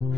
फक्त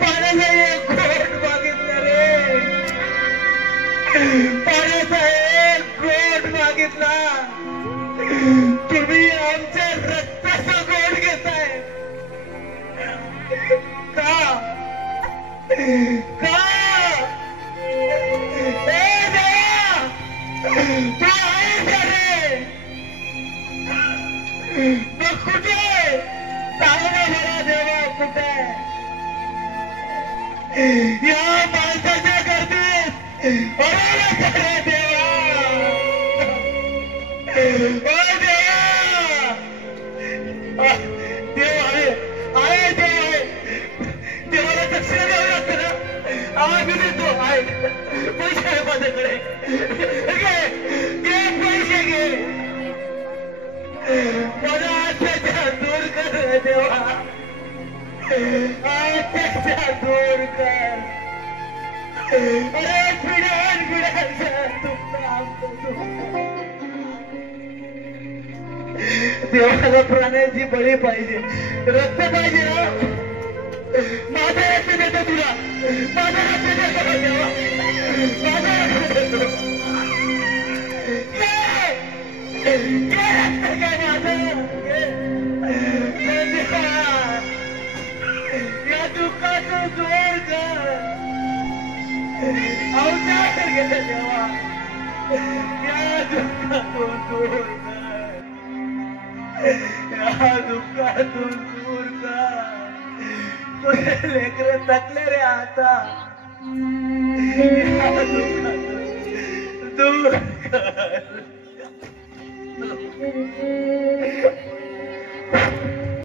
पाण्याचा एक घोट मागितला रे, पाण्याचा एक घोट मागितला. तुम्ही आमच्या रक्ताचा घोट घेताय का? का? तू आहेस रे, मग कुठे चांगला मला देवा कुठे? या माणसाच्या गर्दीत अरे देवा, देव आहे, आहे देव आहे. देवाला दक्षिणा द्यावी लागते ना. आवाज मी देतो, आहे पैसे आहे माझ्याकडे, घे पैसे घे, मला अत्याचार दूर कर देवा, अत्याचार दूर कर. अरे पिढ्यान पिढ्यांचा तुमचा देवाला प्राण्याची बळी पाहिजे, रक्त पाहिजे ना. माझा रक्त देतो तुला, माझा रक्त देतो का देवा, माझा रक्त देतो. रक्त काय माझं, या दुःखातून दूर कर, अवतार घे देवा, या दुःखातून दूर कर, या दुःखातून दूर कर. तुझे लेकर थकले रे आता, या दुःखातून दूर कर.